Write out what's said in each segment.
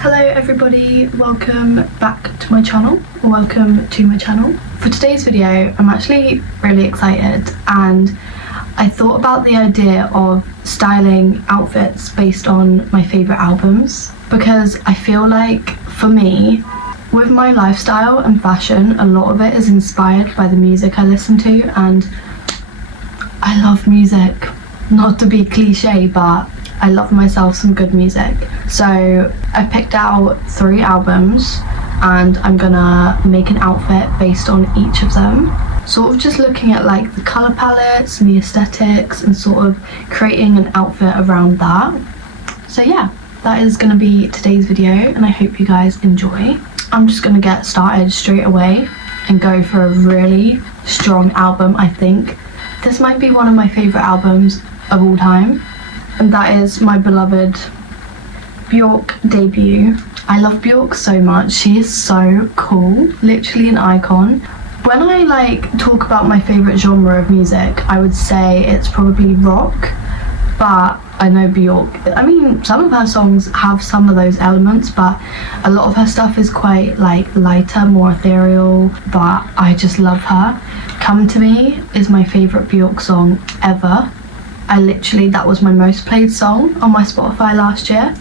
Hello everybody, welcome back to my channel, or welcome to my channel. For today's video, I'm actually really excited and I thought about the idea of styling outfits based on my favourite albums, because I feel like for me, with my lifestyle and fashion, a lot of it is inspired by the music I listen to, and I love music. Not to be cliche, but I love myself some good music. So I picked out 3 albums and I'm gonna make an outfit based on each of them. Sort of just looking at like the colour palettes and the aesthetics and sort of creating an outfit around that. So yeah, that is gonna be today's video and I hope you guys enjoy. I'm just gonna get started straight away and go for a really strong album. I think this might be one of my favourite albums of all time, and that is my beloved Björk debut. I love Björk so much, she is so cool, literally an icon. When I talk about my favourite genre of music, I would say it's probably rock, but I know Björk, I mean some of her songs have some of those elements, but a lot of her stuff is quite lighter, more ethereal, but I just love her. Come To Me is my favourite Björk song ever. That was my most played song on my Spotify last year,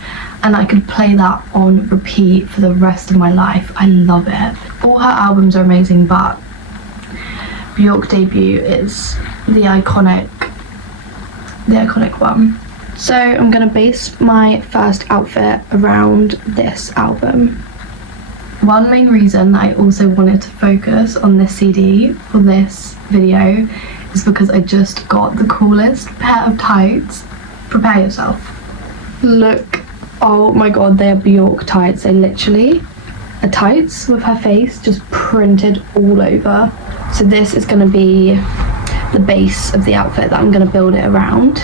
and I could play that on repeat for the rest of my life. I love it. All her albums are amazing, but Björk debut is the iconic one. So I'm gonna base my first outfit around this album. One main reason I also wanted to focus on this CD for this video is because I just got the coolest pair of tights. Prepare yourself. Look, oh my god, they are Björk tights. They literally are tights with her face just printed all over. So this is going to be the base of the outfit that I'm going to build it around.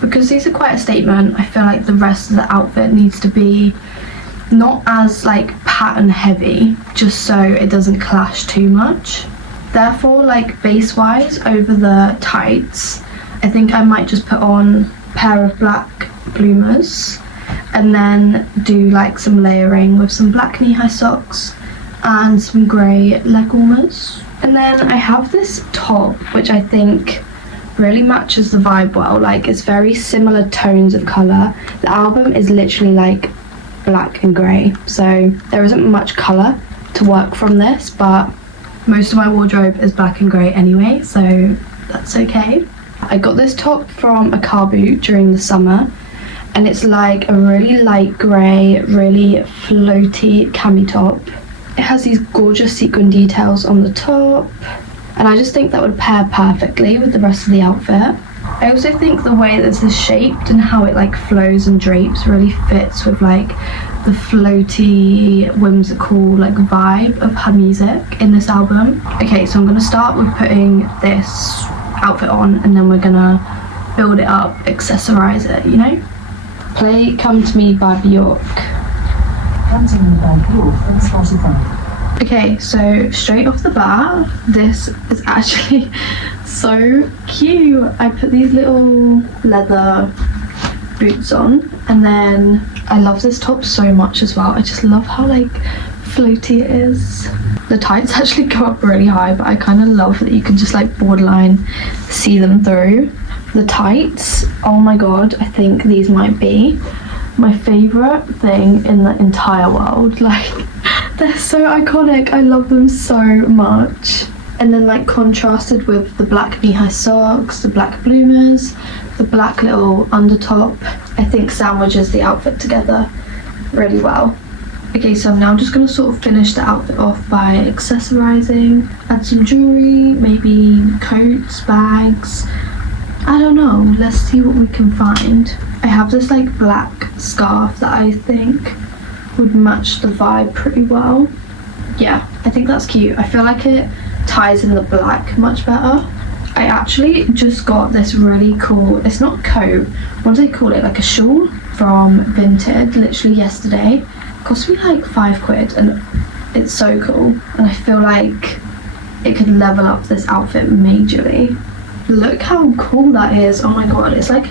Because these are quite a statement, I feel like the rest of the outfit needs to be not as pattern heavy, just so it doesn't clash too much. Therefore, base wise over the tights, I think I might just put on a pair of black bloomers and then do some layering with some black knee-high socks and some grey leg warmers. And then I have this top which I think really matches the vibe well. It's very similar tones of colour. The album is literally black and grey, so there isn't much colour to work from this, but most of my wardrobe is black and grey anyway, so that's okay. I got this top from a car boot during the summer, and it's a really light grey, really floaty cami top. It has these gorgeous sequin details on the top, and I just think that would pair perfectly with the rest of the outfit. I also think the way this is shaped and how it flows and drapes really fits with the floaty, whimsical vibe of her music in this album. Okay, so I'm gonna start with putting this outfit on and then we're gonna build it up, accessorize it, you know? Play Come To Me by Björk. Continuing by Björk on Spotify. Okay, so straight off the bat, this is actually so cute. I put these little leather boots on, and then I love this top so much as well. I just love how floaty it is. The tights actually go up really high, but I kind of love that you can just borderline see them through. The tights, oh my god, I think these might be my favourite thing in the entire world. They're so iconic. I love them so much. And then contrasted with the black knee-high socks, the black bloomers, the black little undertop, I think sandwiches the outfit together really well. Okay, so I'm now just going to sort of finish the outfit off by accessorizing, add some jewellery, maybe coats, bags, I don't know, let's see what we can find. I have this black scarf that I think would match the vibe pretty well. Yeah, I think that's cute. I feel like it ties in the black much better. I actually just got this really cool, it's not a coat, what do they call it, a shawl from Vinted literally yesterday. It cost me £5 and it's so cool, and I feel like it could level up this outfit majorly. Look how cool that is. Oh my god, it's a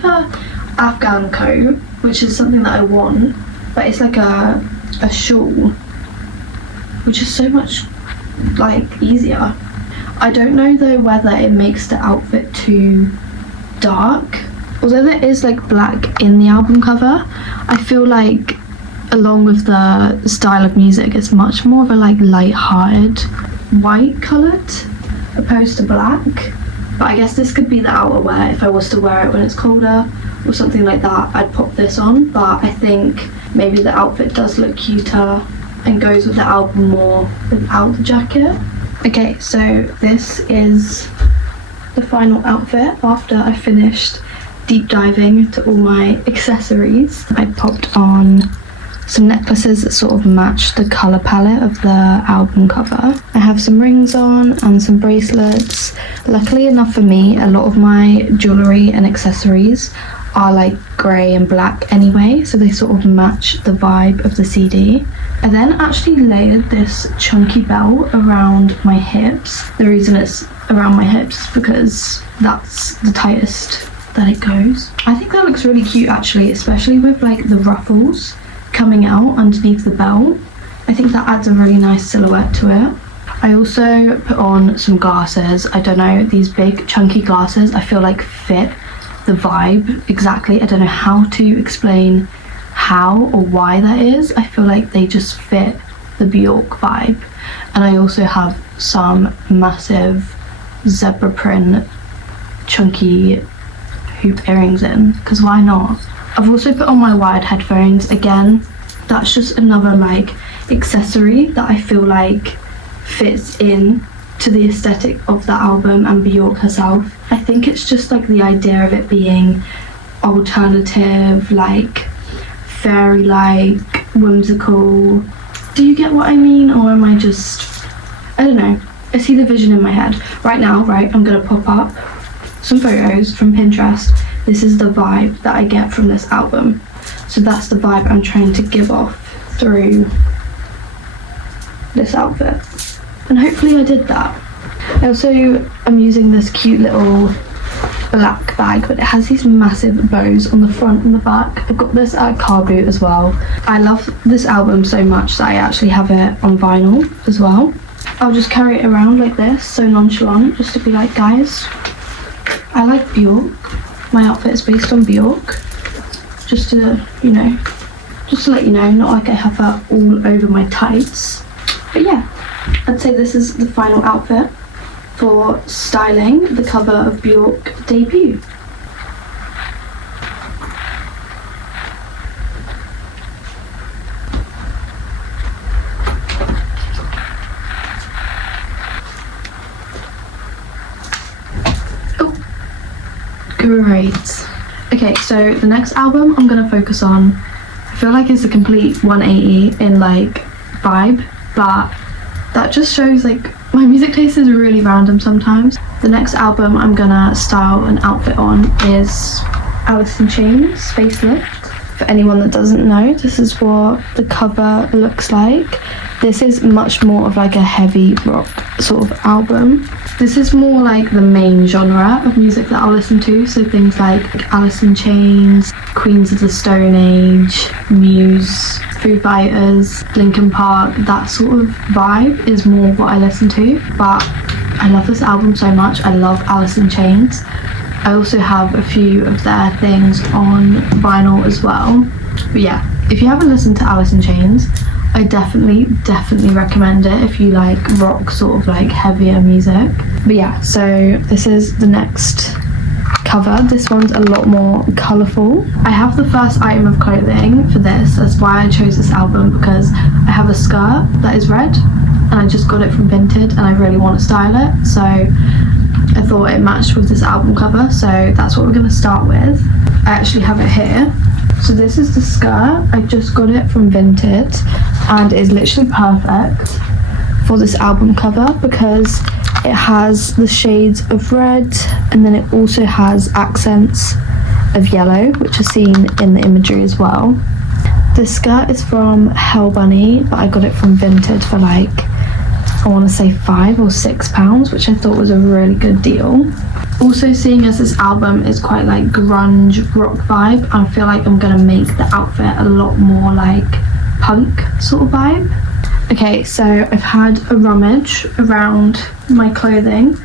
Afghan coat, which is something that I want, but it's a a shawl, which is so much like easier. I don't know though whether it makes the outfit too dark. Although there is like black in the album cover, I feel like along with the style of music, it's much more of a like light-hearted white coloured opposed to black. But I guess this could be the outerwear if I was to wear it when it's colder or something like that. I'd pop this on, but I think maybe the outfit does look cuter and goes with the album more without the jacket. Okay, so this is the final outfit after I finished deep diving into all my accessories. I popped on some necklaces that sort of match the colour palette of the album cover. I have some rings on and some bracelets. Luckily enough for me, a lot of my jewellery and accessories are like grey and black anyway, so they sort of match the vibe of the CD. I then actually layered this chunky belt around my hips. The reason it's around my hips is because that's the tightest that it goes. I think that looks really cute actually, especially with like the ruffles coming out underneath the belt. I think that adds a really nice silhouette to it. I also put on some glasses. I don't know, these big chunky glasses I feel like fit the vibe exactly. I don't know how to explain how or why that is. I feel like they just fit the Björk vibe. And I also have some massive zebra print chunky hoop earrings in, because why not? I've also put on my wired headphones. Again, that's just another like accessory that I feel like fits in to the aesthetic of the album and Björk herself. I think it's just like the idea of it being alternative, like fairy-like, whimsical. Do you get what I mean? Or am I just, I don't know. I see the vision in my head. Right now, right, I'm gonna pop up some photos from Pinterest. This is the vibe that I get from this album. So that's the vibe I'm trying to give off through this outfit. And hopefully I did that. I also am using this cute little black bag, but it has these massive bows on the front and the back. I've got this at a car boot as well. I love this album so much that I actually have it on vinyl as well. I'll just carry it around like this, so nonchalant, just to be like, guys, I like Björk. My outfit is based on Björk. Just to, you know, just to let you know, not like I have that all over my tights. But yeah, I'd say this is the final outfit for styling the cover of Björk debut. Great. Okay, so the next album I'm gonna focus on, I feel like it's a complete 180 in like vibe, but that just shows like my music taste is really random sometimes. The next album I'm gonna style an outfit on is Alice in Chains' Facelift. For anyone that doesn't know, this is what the cover looks like. This is much more of like a heavy rock sort of album. This is more like the main genre of music that I'll listen to, so things like Alice in Chains, Queens of the Stone Age, Muse, Foo Fighters, Linkin Park, that sort of vibe is more what I listen to. But I love this album so much. I love Alice in Chains. I also have a few of their things on vinyl as well. But yeah, if you haven't listened to Alice in Chains, I definitely recommend it if you like rock sort of like heavier music. But yeah, so this is the next cover. This one's a lot more colourful. I have the first item of clothing for this. That's why I chose this album, because I have a skirt that is red and I just got it from Vinted and I really want to style it. So I thought it matched with this album cover, so that's what we're going to start with. I actually have it here. So this is the skirt. I just got it from Vinted and it is literally perfect for this album cover because it has the shades of red and then it also has accents of yellow, which are seen in the imagery as well. This skirt is from Hell Bunny, but I got it from Vinted for like, I want to say £5 or £6, which I thought was a really good deal. Also, seeing as this album is quite like grunge rock vibe, I feel like I'm gonna make the outfit a lot more like punk sort of vibe. Okay, so I've had a rummage around my clothing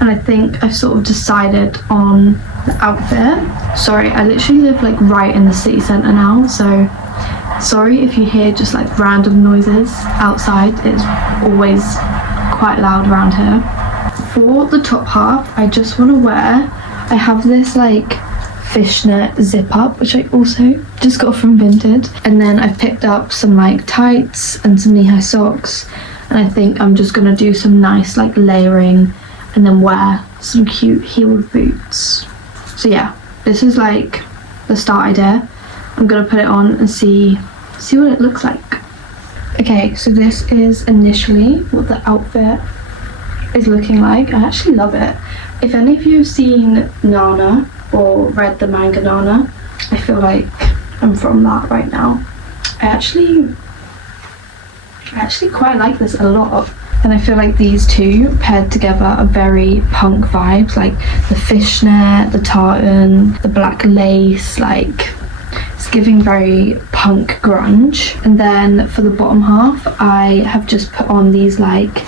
and I think I've sort of decided on the outfit. Sorry, I literally live like right in the city centre now, so sorry if you hear just like random noises outside. It's always quite loud around here. For the top half, I just want to wear, I have this like fishnet zip up, which I also just got from Vinted, and then I've picked up some like tights and some knee-high socks, and I think I'm just gonna do some nice like layering and then wear some cute heeled boots. So yeah, this is like the start idea. I'm gonna put it on and see what it looks like. Okay, so this is initially what the outfit is looking like. I actually love it. If any of you have seen Nana or read the manga Nana, I feel like I'm from that right now. I actually quite like this a lot, and I feel like these two paired together are very punk vibes, like the fishnet, the tartan, the black lace, like it's giving very punk grunge. And then for the bottom half, I have just put on these like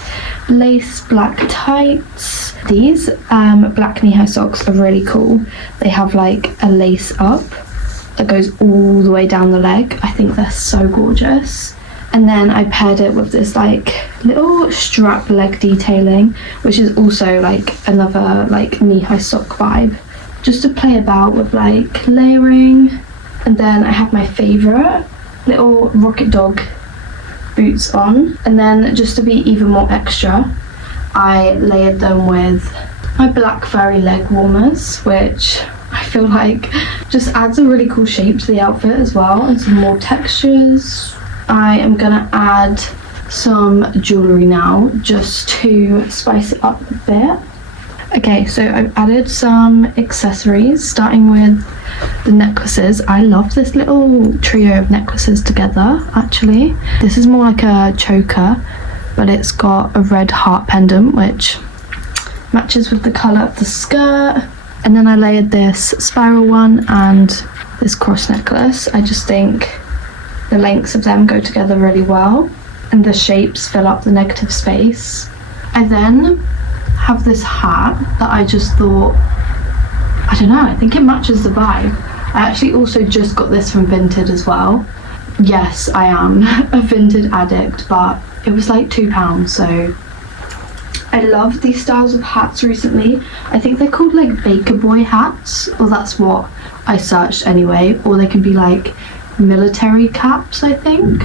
lace black tights. These black knee-high socks are really cool. They have like a lace up that goes all the way down the leg. I think they're so gorgeous. And then I paired it with this like little strap leg detailing, which is also like another like knee-high sock vibe, just to play about with like layering. And then I have my favourite little rocket dog boots on, and then just to be even more extra, I layered them with my black furry leg warmers, which I feel like just adds a really cool shape to the outfit as well, and some more textures. I am gonna add some jewellery now just to spice it up a bit. Okay, so I've added some accessories, starting with the necklaces. I love this little trio of necklaces together, actually. This is more like a choker, but it's got a red heart pendant, which matches with the colour of the skirt. And then I layered this spiral one and this cross necklace. I just think the lengths of them go together really well, and the shapes fill up the negative space. I then have this hat that I just thought, I don't know, I think it matches the vibe. I actually also just got this from Vinted as well. Yes, I am a Vinted addict, but it was like £2, so I love these styles of hats recently. I think they're called like Baker Boy hats, or that's what I searched anyway, or they can be like military caps, I think.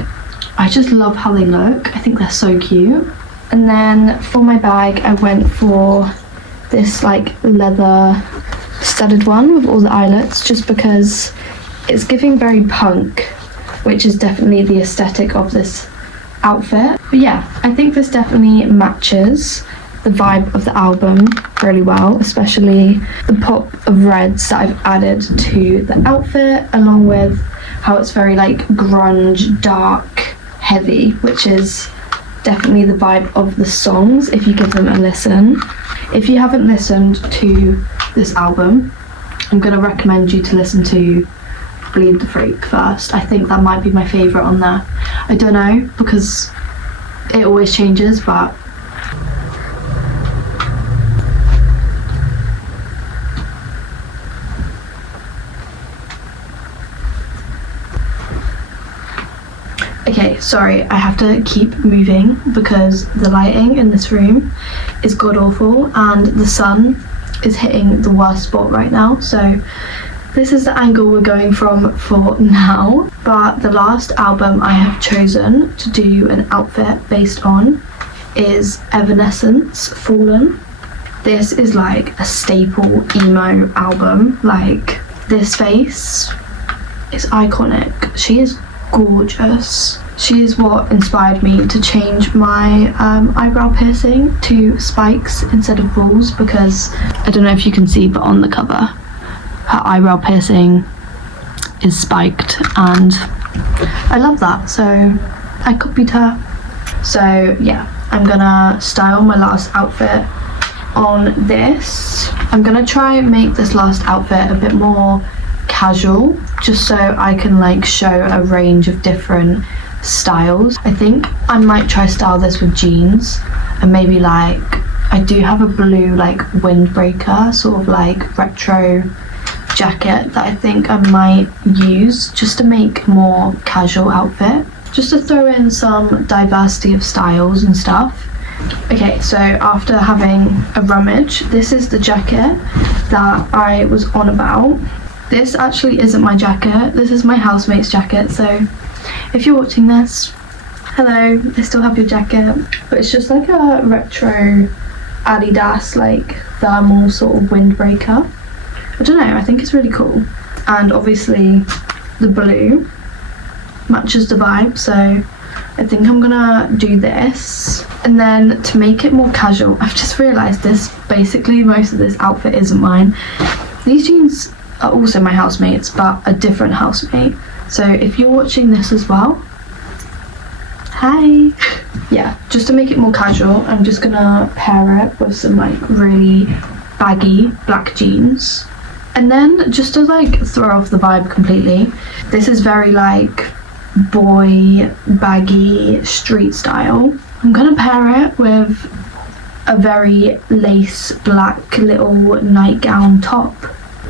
I just love how they look. I think they're so cute. And then for my bag, I went for this like leather studded one with all the eyelets, just because it's giving very punk, which is definitely the aesthetic of this outfit. But yeah, I think this definitely matches the vibe of the album really well, especially the pop of reds that I've added to the outfit, along with how it's very like grunge, dark, heavy, which is definitely the vibe of the songs if you give them a listen. If you haven't listened to this album, I'm going to recommend you to listen to Bleed the Freak first. I think that might be my favourite on there. I don't know, because it always changes, but okay, sorry, I have to keep moving because the lighting in this room is god awful and the sun is hitting the worst spot right now, so this is the angle we're going from for now. But the last album I have chosen to do an outfit based on is Evanescence, Fallen. This is like a staple emo album. Like, this face is iconic. She is gorgeous. She is what inspired me to change my eyebrow piercing to spikes instead of balls, because I don't know if you can see, but on the cover her eyebrow piercing is spiked and I love that, so I copied her. So yeah, I'm gonna style my last outfit on this. I'm gonna try and make this last outfit a bit more casual, just so I can like show a range of different styles. I think I might try style this with jeans, and maybe like I do have a blue like windbreaker sort of like retro jacket that I think I might use just to make a more casual outfit, just to throw in some diversity of styles and stuff. Okay, so after having a rummage, this is the jacket that I was on about. This actually isn't my jacket, this is my housemate's jacket, so if you're watching this, hello, I still have your jacket, but it's just like a retro Adidas like thermal sort of windbreaker. I don't know, I think it's really cool, and obviously the blue matches the vibe, so I think I'm gonna do this. And then to make it more casual, I've just realised this, basically most of this outfit isn't mine. These jeans are also my housemate's, but a different housemate. So if you're watching this as well, hi. Yeah, just to make it more casual, I'm just gonna pair it with some like really baggy black jeans. And then just to like throw off the vibe completely, this is very like boy baggy street style. I'm gonna pair it with a very lace black little nightgown top.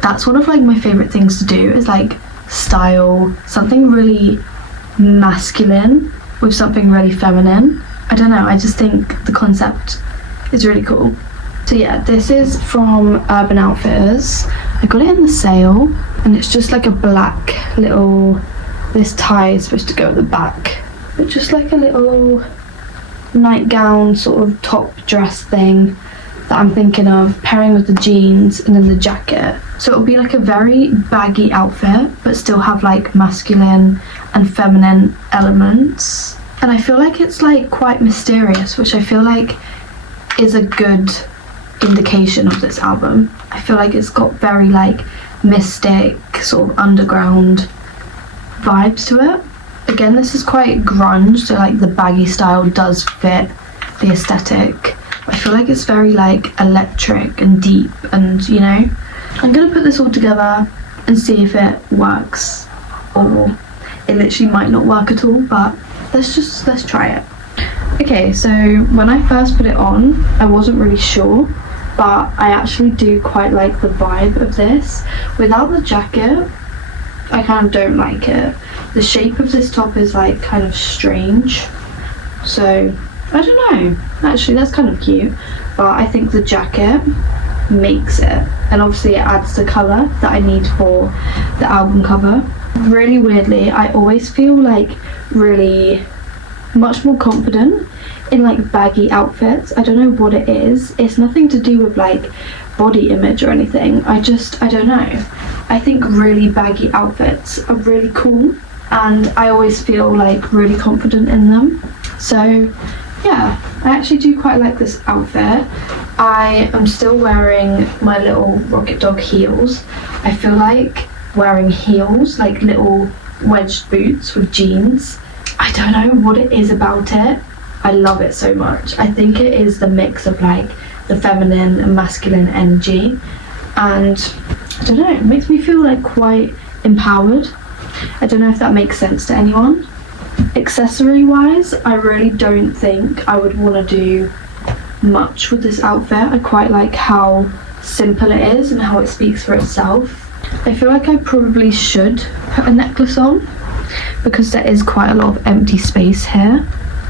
That's one of like my favorite things to do, is like style something really masculine with something really feminine. I don't know, I just think the concept is really cool. So yeah, this is from Urban Outfitters. I got it in the sale, and it's just like a black little, this tie is supposed to go at the back, but just like a little nightgown sort of top dress thing that I'm thinking of pairing with the jeans and then the jacket. So it'll be like a very baggy outfit, but still have like masculine and feminine elements. And I feel like it's like quite mysterious, which I feel like is a good indication of this album. I feel like it's got very like mystic sort of underground vibes to it. Again, this is quite grunge, so like the baggy style does fit the aesthetic. I feel like it's very like electric and deep, and you know, I'm gonna put this all together and see if it works, or it literally might not work at all, but let's try it. Okay, so when I first put it on, I wasn't really sure, but I actually do quite like the vibe of this. Without the jacket, I kind of don't like it. The shape of this top is like kind of strange, so I don't know, actually that's kind of cute, but I think the jacket makes it, and obviously it adds the colour that I need for the album cover. Really weirdly, I always feel like really much more confident in like baggy outfits. I don't know what it is, it's nothing to do with like body image or anything, I don't know, I think really baggy outfits are really cool, and I always feel like really confident in them. So yeah, I actually do quite like this outfit. I am still wearing my little Rocket Dog heels. I feel like wearing heels, like little wedged boots with jeans, I don't know what it is about it, I love it so much. I think it is the mix of like the feminine and masculine energy, and I don't know, it makes me feel like quite empowered. I don't know if that makes sense to anyone. Accessory wise, I really don't think I would want to do much with this outfit. I quite like how simple it is and how it speaks for itself. I feel like I probably should put a necklace on, because there is quite a lot of empty space here.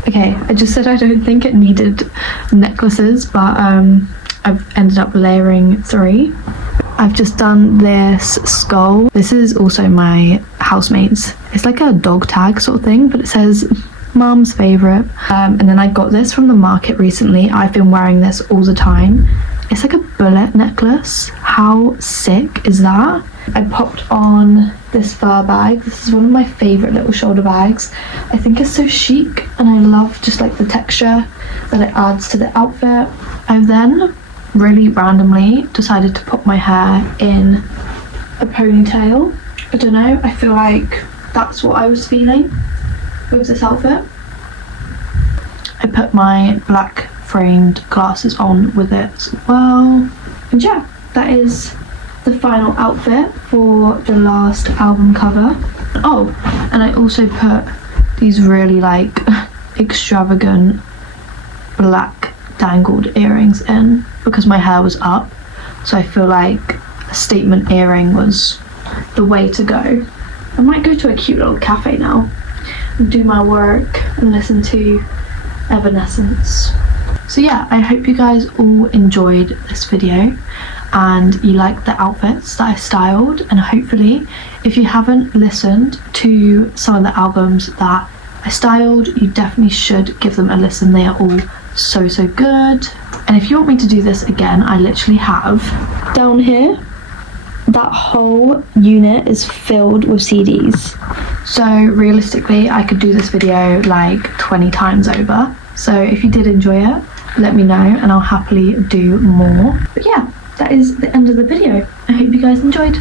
Okay, I just said I don't think it needed necklaces, but I've ended up layering 3. I've just done this skull. This is also my housemate's. It's like a dog tag sort of thing, but it says Mum's favourite. And then I got this from the market recently. I've been wearing this all the time. It's like a bullet necklace. How sick is that? I popped on this fur bag. This is one of my favourite little shoulder bags. I think it's so chic, and I love just like the texture that it adds to the outfit. I've then really randomly decided to put my hair in a ponytail. I don't know, I feel like that's what I was feeling with this outfit. I put my black framed glasses on with it as well. And yeah, that is the final outfit for the last album cover. Oh, and I also put these really like extravagant black dangled earrings in because my hair was up, so I feel like a statement earring was the way to go. I might go to a cute little cafe now and do my work and listen to Evanescence. So yeah, I hope you guys all enjoyed this video and you like the outfits that I styled, and hopefully if you haven't listened to some of the albums that I styled, you definitely should give them a listen. They are all so good. And if you want me to do this again, I literally have down here, that whole unit is filled with CDs. So realistically, I could do this video like 20 times over. So if you did enjoy it, let me know and I'll happily do more. But yeah, that is the end of the video. I hope you guys enjoyed.